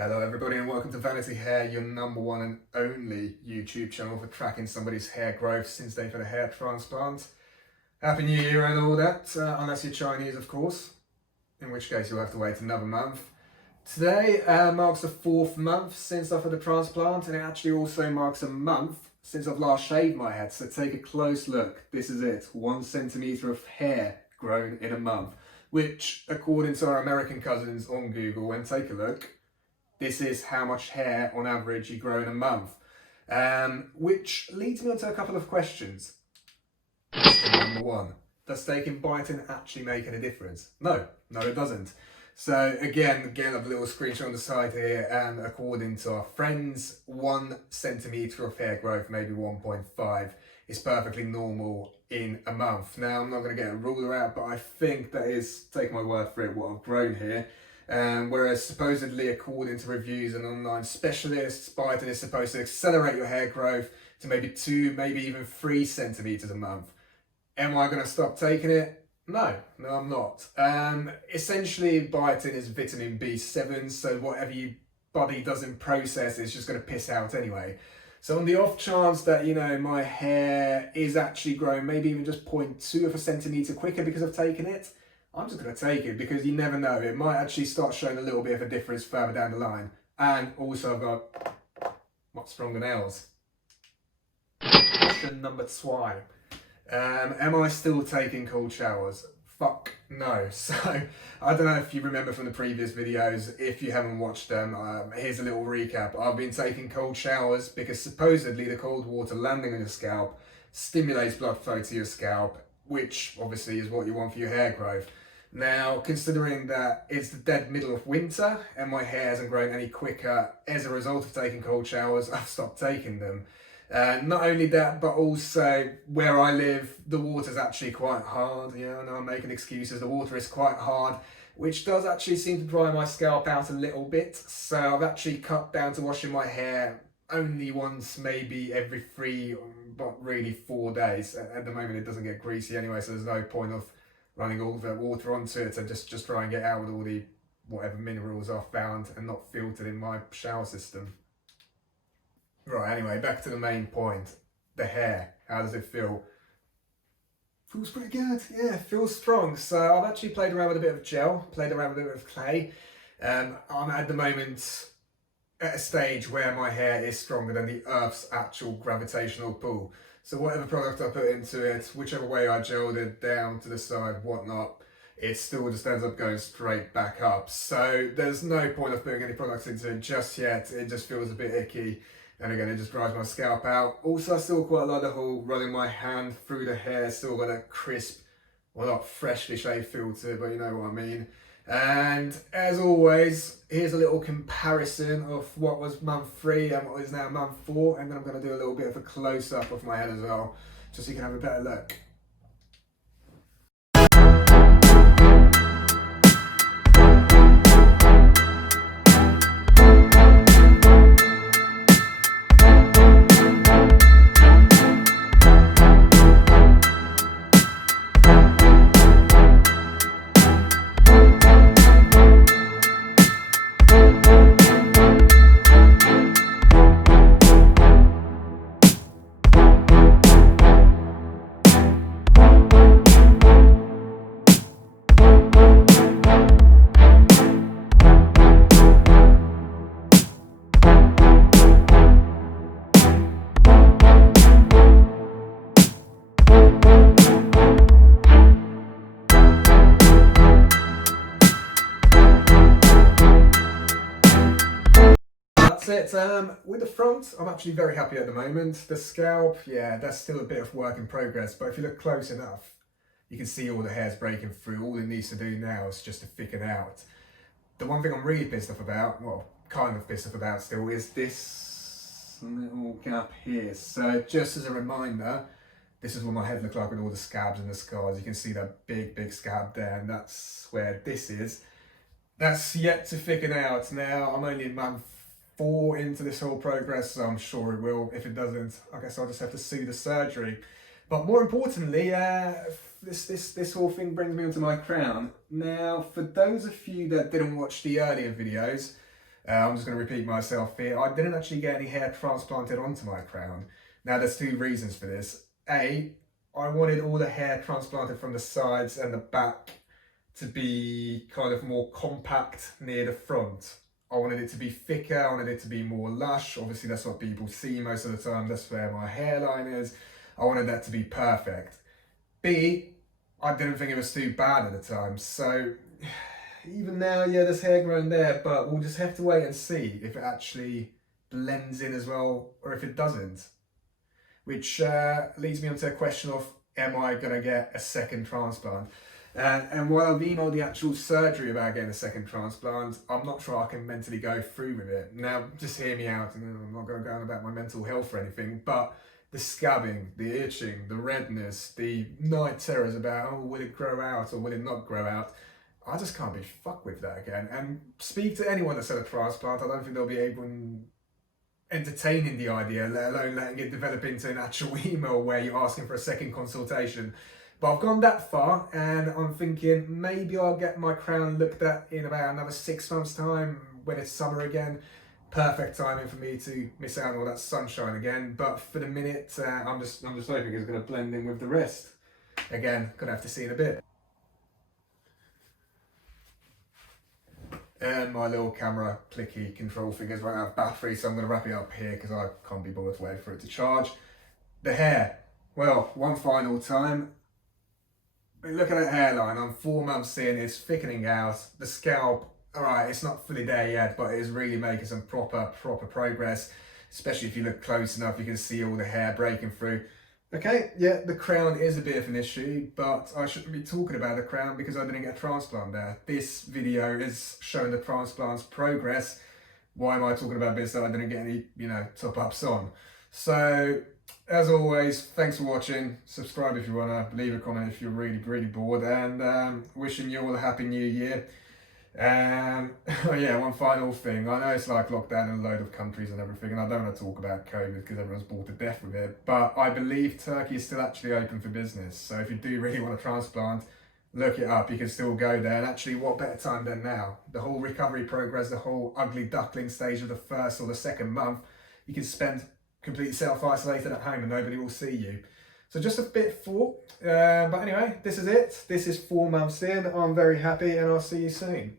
Hello everybody and welcome to Vanity Hair, your number one and only YouTube channel for tracking somebody's hair growth since they've had a hair transplant. Happy New Year and all that, unless you're Chinese of course, in which case you'll have to wait another month. Today marks the 4th month since I've had a transplant, and it actually also marks a month since I've last shaved my head, so take a close look. This is it, 1 centimetre of hair grown in a month, which according to our American cousins on Google, and take a look, this is how much hair on average you grow in a month. Which leads me on to a couple of questions. Question number 1. Does taking biotin actually make any difference? No, it doesn't. So again, a little screenshot on the side here, and according to our friends, 1 centimetre of hair growth, maybe 1.5, is perfectly normal in a month. Now, I'm not going to get a ruler out, but I think that is, take my word for it, what I've grown here. Whereas supposedly, according to reviews and online specialists, biotin is supposed to accelerate your hair growth to maybe 2, maybe even 3 centimetres a month. Am I going to stop taking it? No, I'm not. Essentially, biotin is vitamin B7, so whatever your body doesn't process, it's just going to piss out anyway. So on the off chance that, my hair is actually growing maybe even just 0.2 of a centimetre quicker because I've taken it, I'm just going to take it, because you never know. It might actually start showing a little bit of a difference further down the line. And also I've got much stronger nails. Question number 2. Am I still taking cold showers? Fuck no. So, I don't know if you remember from the previous videos. If you haven't watched them, here's a little recap. I've been taking cold showers because supposedly the cold water landing on your scalp stimulates blood flow to your scalp, which obviously is what you want for your hair growth. Now, considering that it's the dead middle of winter and my hair hasn't grown any quicker as a result of taking cold showers, I've stopped taking them. Not only that, but also where I live, the water's actually quite hard. I know I'm making excuses. The water is quite hard, which does actually seem to dry my scalp out a little bit. So I've actually cut down to washing my hair only once, maybe every 3, but really 4 days. At the moment, it doesn't get greasy anyway, so there's no point of running all the water onto it, and just try and get out with all the whatever minerals are found and not filtered in my shower system. Right, anyway, back to the main point. The hair, how does it feel? Feels pretty good, yeah, feels strong. So I've actually played around with a bit of gel, played around with a bit of clay. I'm at the moment at a stage where my hair is stronger than the Earth's actual gravitational pull. So whatever product I put into it, whichever way I gelled it down to the side, whatnot, it still just ends up going straight back up. So there's no point of putting any products into it just yet. It just feels a bit icky. And again, it just dries my scalp out. Also, I still quite like the whole running my hand through the hair, still got a crisp, well, not freshly shaved feel to it, but you know what I mean. And as always, here's a little comparison of what was month 3 and what is now month 4. And then I'm going to do a little bit of a close-up of my head as well, just so you can have a better look. That's it. With the front, I'm actually very happy at the moment. The scalp, yeah, that's still a bit of work in progress, but if you look close enough, you can see all the hairs breaking through. All it needs to do now is just to thicken out. The one thing I'm really pissed off about, well, kind of pissed off about still, is this little gap here. So just as a reminder, this is what my head looked like with all the scabs and the scars. You can see that big scab there, and that's where this is. That's yet to thicken out. Now, I'm only in month 4 into this whole progress, so I'm sure it will. If it doesn't, I guess I'll just have to see the surgery. But more importantly, this whole thing brings me onto my crown. Now, for those of you that didn't watch the earlier videos, I'm just going to repeat myself here. I didn't actually get any hair transplanted onto my crown. Now, there's two reasons for this. A, I wanted all the hair transplanted from the sides and the back to be kind of more compact near the front. I wanted it to be thicker, I wanted it to be more lush. Obviously, that's what people see most of the time. That's where my hairline is. I wanted that to be perfect. B, I didn't think it was too bad at the time. So even now, yeah, there's hair growing there, but we'll just have to wait and see if it actually blends in as well or if it doesn't. Which leads me on to a question of, am I going to get a second transplant? And while I've emailed the actual surgery about getting a second transplant, I'm not sure I can mentally go through with it. Now, just hear me out, and I'm not going to go on about my mental health or anything, but the scabbing, the itching, the redness, the night terrors about, oh, will it grow out or will it not grow out? I just can't be fucked with that again. And speak to anyone that's had a transplant, I don't think they'll be able to entertaining the idea, let alone letting it develop into an actual email where you're asking for a second consultation. But I've gone that far and I'm thinking maybe I'll get my crown looked at in about another 6 months' time when it's summer again. Perfect timing for me to miss out on all that sunshine again. But for the minute, I'm just hoping it's going to blend in with the rest. Again, gonna have to see in a bit. And my little camera clicky control fingers run out of battery, so I'm going to wrap it up here because I can't be bothered waiting for it to charge. The hair, well, one final time. Look at that hairline, I'm 4 months in, it's thickening out. The scalp, alright, it's not fully there yet, but it is really making some proper progress. Especially if you look close enough, you can see all the hair breaking through. Okay, yeah, the crown is a bit of an issue, but I shouldn't be talking about the crown because I didn't get a transplant there. This video is showing the transplant's progress. Why am I talking about bits that I didn't get any, top-ups on? So, as always, thanks for watching. Subscribe if you want to, leave a comment if you're really bored, and wishing you all a happy new year. Oh yeah, one final thing. I know it's like lockdown in a load of countries and everything, and I don't want to talk about COVID because everyone's bored to death with it, but I believe Turkey is still actually open for business. So if you do really want to transplant, look it up. You can still go there, and actually what better time than now? The whole recovery progress, the whole ugly duckling stage of the first or the second month, you can spend completely self-isolated at home and nobody will see you. So just a bit thought, but anyway, this is it. This is 4 months in. I'm very happy and I'll see you soon.